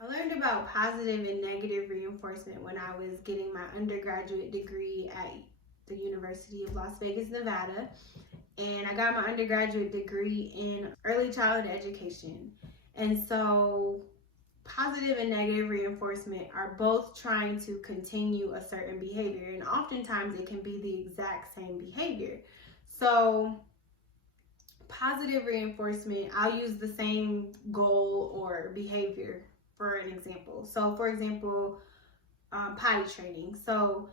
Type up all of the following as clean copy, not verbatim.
I learned about positive and negative reinforcement when I was getting my undergraduate degree at the University of Las Vegas, Nevada. And I got my undergraduate degree in early childhood education. And so positive and negative reinforcement are both trying to continue a certain behavior, and oftentimes it can be the exact same behavior. So positive reinforcement, I'll use the same goal or behavior for an example. So for example, potty training. So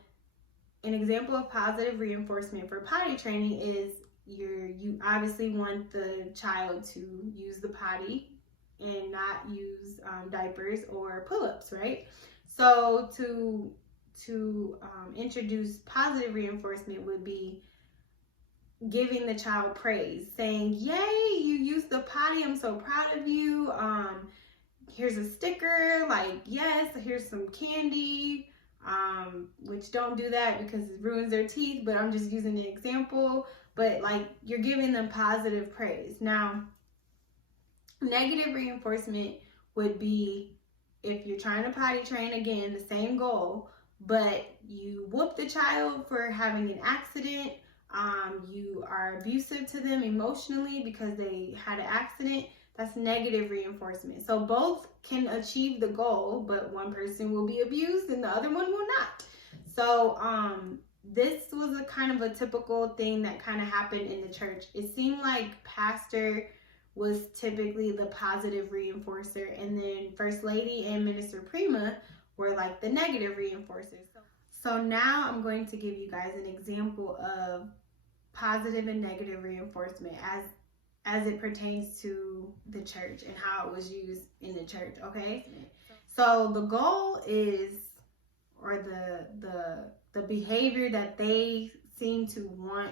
an example of positive reinforcement for potty training is you obviously want the child to use the potty and not use diapers or pull-ups, right? So to introduce positive reinforcement would be giving the child praise, saying, "Yay, you used the potty! I'm so proud of you. Here's a sticker. Like, yes, here's some candy." Which don't do that because it ruins their teeth. But I'm just using an example. But like, you're giving them positive praise. Now, negative reinforcement would be if you're trying to potty train, again, the same goal, but you whoop the child for having an accident. You are abusive to them emotionally because they had an accident. That's negative reinforcement. So both can achieve the goal, but one person will be abused and the other one will not. So this was a kind of a typical thing that kind of happened in the church. It seemed like pastor was typically the positive reinforcer, and then First Lady and Minister Prima were like the negative reinforcers. So now I'm going to give you guys an example of positive and negative reinforcement as it pertains to the church and how it was used in the church, okay? So the goal is, or the behavior that they seem to want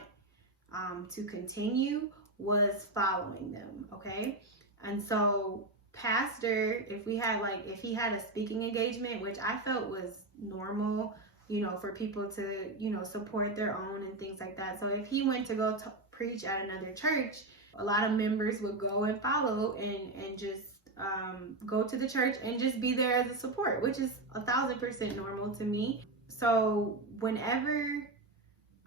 to continue was following them, okay? And so pastor, if he had a speaking engagement, which I felt was normal, for people to, support their own and things like that. So if he went to go preach at another church, a lot of members would go and follow and just go to the church and just be there as a support, which is 1,000% normal to me. So whenever,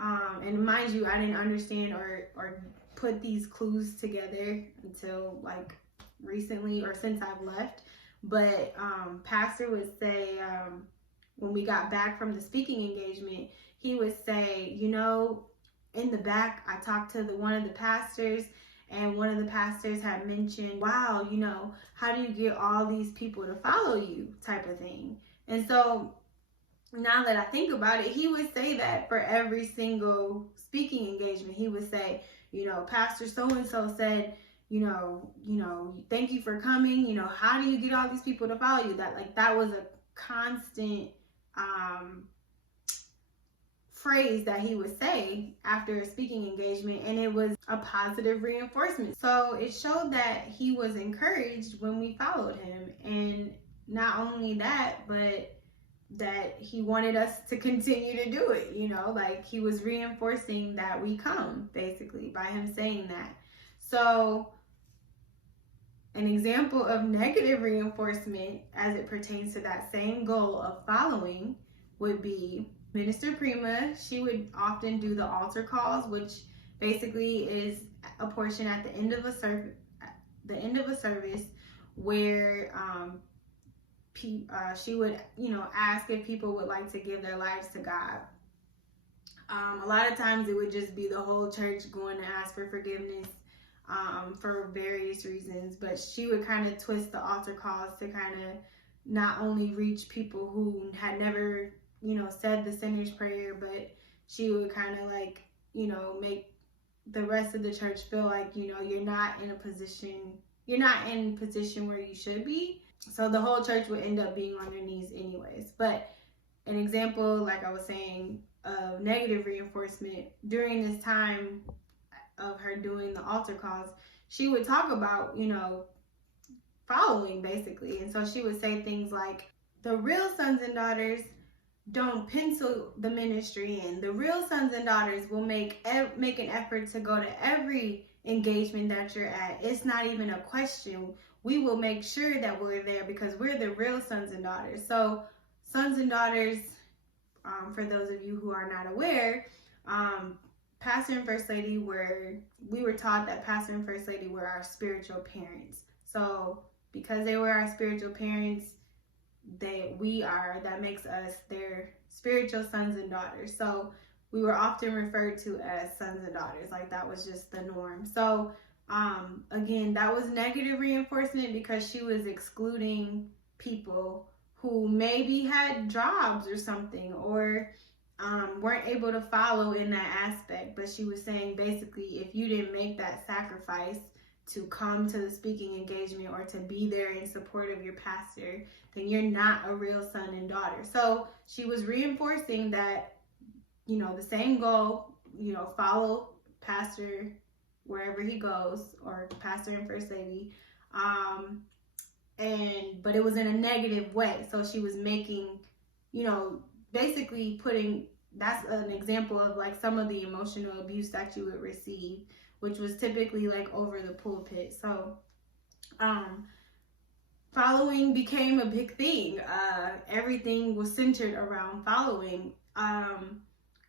and mind you, I didn't understand or put these clues together until like recently or since I've left. But pastor would say, when we got back from the speaking engagement, he would say, in the back, I talked to one of the pastors, and one of the pastors had mentioned, wow, how do you get all these people to follow you, type of thing. And so now that I think about it, he would say that for every single speaking engagement. He would say, Pastor so-and-so said, thank you for coming. How do you get all these people to follow you? That was a constant phrase that he would say after a speaking engagement, and it was a positive reinforcement. So it showed that he was encouraged when we followed him, and not only that, but that he wanted us to continue to do it. Like he was reinforcing that we come, basically, by him saying that. So an example of negative reinforcement as it pertains to that same goal of following would be Minister Prima. She would often do the altar calls, which basically is a portion at the end of a service, where she would, ask if people would like to give their lives to God. A lot of times it would just be the whole church going to ask for forgiveness for various reasons, but she would kind of twist the altar calls to kind of not only reach people who had never, said the sinner's prayer, but she would kind of like, make the rest of the church feel like, you're not in position where you should be. So the whole church would end up being on their knees anyways. But an example, like I was saying, of negative reinforcement during this time of her doing the altar calls, she would talk about, following, basically. And so she would say things like, the real sons and daughters don't pencil the ministry in. The real sons and daughters will make an effort to go to every engagement that you're at. It's not even a question. we will make sure that we're there because we're the real sons and daughters. So sons and daughters, for those of you who are not aware, Pastor and First Lady we were taught that Pastor and First Lady were our spiritual parents. So because they were our spiritual parents, that makes us their spiritual sons and daughters. So we were often referred to as sons and daughters, like that was just the norm. So again, that was negative reinforcement because she was excluding people who maybe had jobs or something, or weren't able to follow in that aspect. But she was saying basically, if you didn't make that sacrifice to come to the speaking engagement or to be there in support of your pastor, then you're not a real son and daughter. So she was reinforcing that, the same goal, follow pastor wherever he goes, or pastor and First Lady, but it was in a negative way. So she was making, basically that's an example of like some of the emotional abuse that you would receive, which was typically like over the pulpit. So following became a big thing. Everything was centered around following,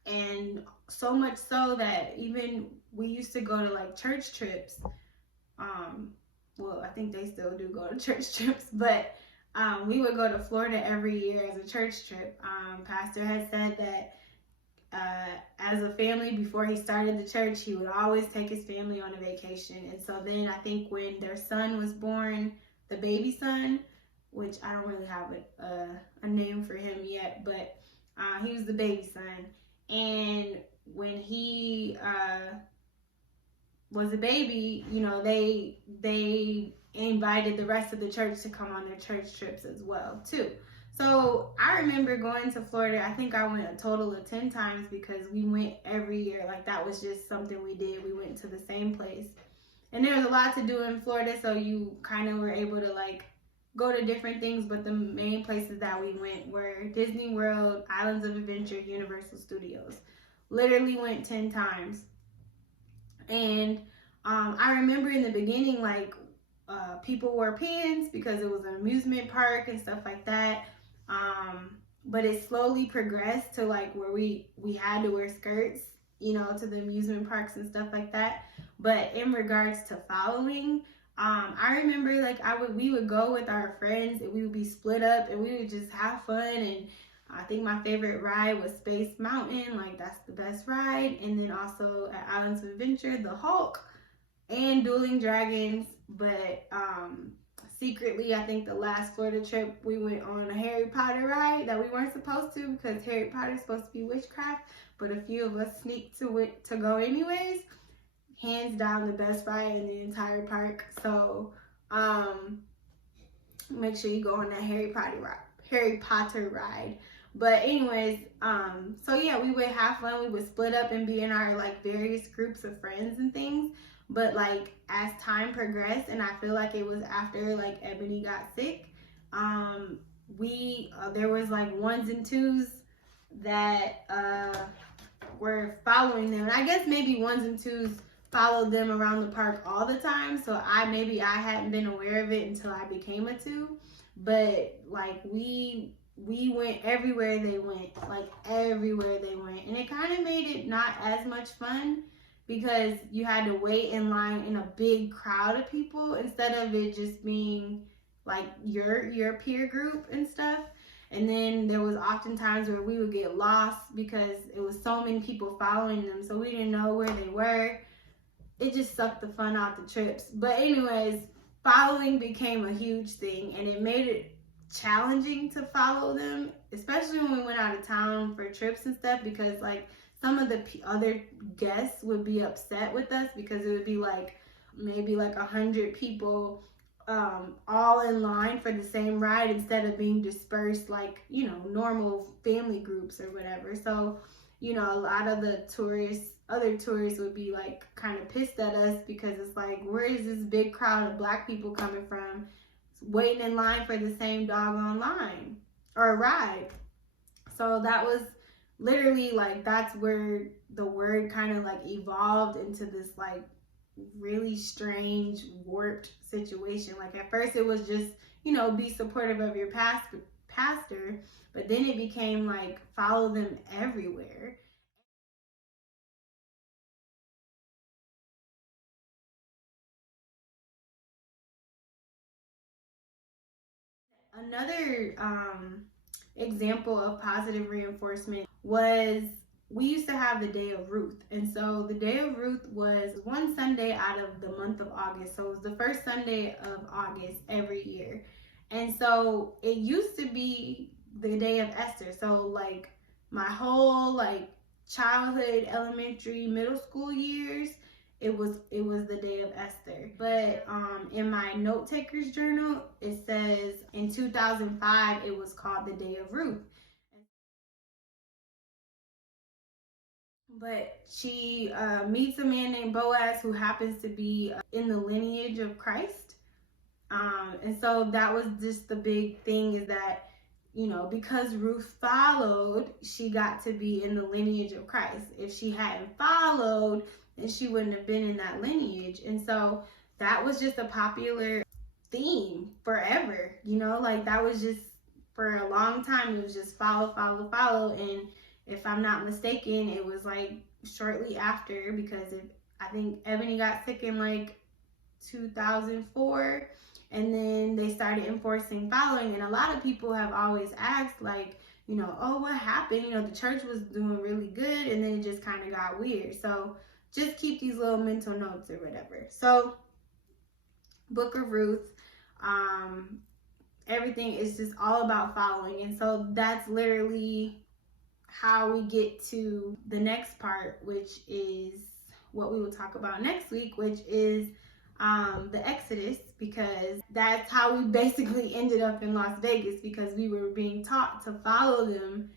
and so much so that even we used to go to like church trips. Well, I think they still do go to church trips, but we would go to Florida every year as a church trip. Pastor had said that as a family, before he started the church, he would always take his family on a vacation. And so then I think when their son was born, the baby son, which I don't really have a name for him yet, but he was the baby son. And when he was a baby, they invited the rest of the church to come on their church trips as well too. So I remember going to Florida. I think I went a total of 10 times because we went every year. Like that was just something we did. We went to the same place. And there was a lot to do in Florida, so you kind of were able to like go to different things, but the main places that we went were Disney World, Islands of Adventure, Universal Studios. Literally went 10 times. And I remember in the beginning, like people wore pants because it was an amusement park and stuff like that. But it slowly progressed to like where we had to wear skirts, to the amusement parks and stuff like that. But in regards to following, I remember like we would go with our friends and we would be split up and we would just have fun. And I think my favorite ride was Space Mountain, like that's the best ride. And then also at Islands of Adventure, the Hulk and Dueling Dragons. But secretly, I think the last Florida trip we went on a Harry Potter ride that we weren't supposed to because Harry Potter is supposed to be witchcraft, but a few of us sneaked to go anyways. Hands down the best ride in the entire park. So make sure you go on that Harry Potter ride. But anyways, so yeah, we would have fun. We would split up and be in our like various groups of friends and things. But like as time progressed, and I feel like it was after like Ebony got sick, there was like ones and twos that were following them. And I guess maybe ones and twos followed them around the park all the time. So I hadn't been aware of it until I became a two. But like we went everywhere they went, and it kind of made it not as much fun because you had to wait in line in a big crowd of people instead of it just being like your peer group and stuff. And then there was often times where we would get lost because it was so many people following them, so we didn't know where they were. It just sucked the fun out the trips. But anyways, following became a huge thing, and it made it challenging to follow them, especially when we went out of town for trips and stuff, because like some of the other guests would be upset with us because it would be like maybe like 100 people all in line for the same ride instead of being dispersed like normal family groups or whatever. So a lot of the other tourists would be like kind of pissed at us because it's like, where is this big crowd of black people coming from waiting in line for the same doggone line or ride? So that was literally like, that's where the word kind of like evolved into this like really strange, warped situation. Like at first it was just, you know, be supportive of your pastor, but then it became like follow them everywhere. Another example of positive reinforcement was we used to have the Day of Ruth. And so the Day of Ruth was one Sunday out of the month of August. So it was the first Sunday of August every year. And so it used to be the Day of Esther. So like my whole like childhood, elementary, middle school years, it was the Day of Esther. But in my note taker's journal, it says in 2005 it was called the Day of Ruth. But she meets a man named Boaz who happens to be in the lineage of Christ. And so that was just the big thing, is that, you know, because Ruth followed, she got to be in the lineage of Christ. If she hadn't followed, then she wouldn't have been in that lineage. And so that was just a popular theme forever, you know, like that was just for a long time. It was just follow, follow, follow. And if I'm not mistaken, it was like shortly after, because I think Ebony got sick in like 2004, and then they started enforcing following. And a lot of people have always asked, like, you know, oh, what happened? You know, the church was doing really good, and then it just kind of got weird. So just keep these little mental notes or whatever. So Book of Ruth, everything is just all about following. And so that's literally how we get to the next part, which is what we will talk about next week, which is the Exodus, because that's how we basically ended up in Las Vegas, because we were being taught to follow them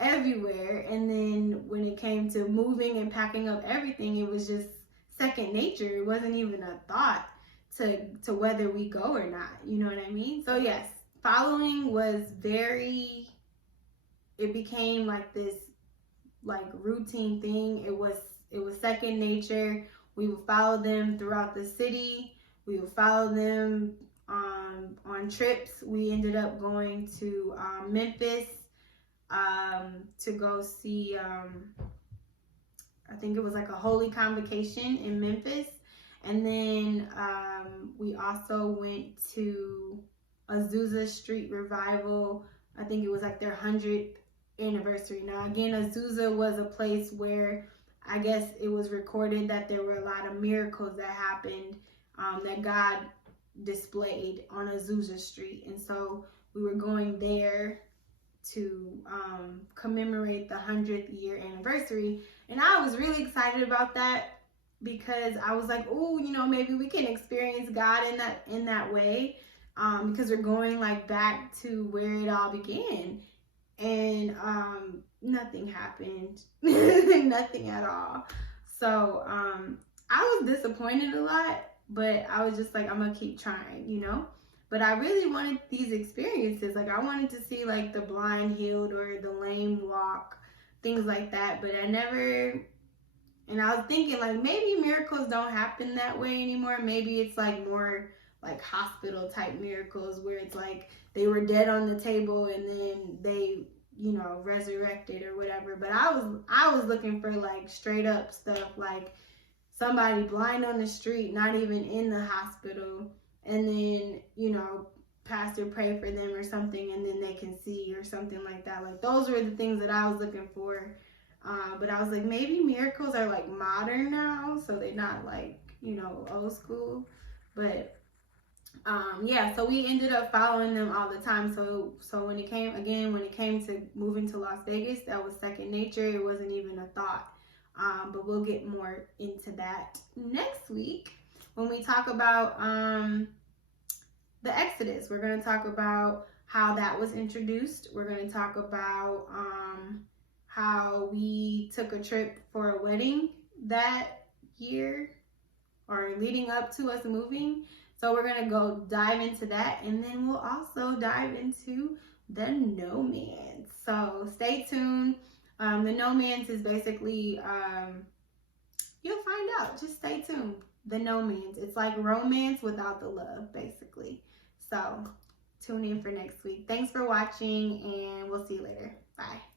everywhere. And then when it came to moving and packing up everything, it was just second nature. It wasn't even a thought to whether we go or not. You know what I mean? So yes, following was it became like this like routine thing. It was second nature. We would follow them throughout the city. We would follow them on trips. We ended up going to Memphis to go see, I think it was like a holy convocation in Memphis. And then we also went to Azusa Street Revival. I think it was like their 100th anniversary. Now again, Azusa was a place where I guess it was recorded that there were a lot of miracles that happened, that God displayed on Azusa Street. And so we were going there to commemorate the 100th year anniversary. And I was really excited about that, because I was like, oh, you know, maybe we can experience God in that way, because we're going like back to where it all began. And nothing happened. Nothing at all. So I was disappointed a lot, but I was just like, I'm gonna keep trying, you know. But I really wanted these experiences. Like I wanted to see like the blind healed or the lame walk, things like that. But I never. And I was thinking like maybe miracles don't happen that way anymore. Maybe it's like more like hospital type miracles, where it's like they were dead on the table and then they, you know, resurrected or whatever. But I was looking for like straight up stuff, like somebody blind on the street, not even in the hospital, and then, you know, pastor pray for them or something, and then they can see or something like that. Like those were the things that I was looking for. But I was like, maybe miracles are like modern now, so they're not like, you know, old school. But yeah, so we ended up following them all the time. So when it came to moving to Las Vegas, that was second nature. It wasn't even a thought. But we'll get more into that next week when we talk about the Exodus. We're going to talk about how that was introduced. We're going to talk about how we took a trip for a wedding that year, or leading up to us moving. So we're going to go dive into that, and then we'll also dive into the no-mans. So stay tuned. The no-mans is basically, you'll find out. Just stay tuned. the no-mans. It's like romance without the love, basically. So tune in for next week. Thanks for watching, and we'll see you later. Bye.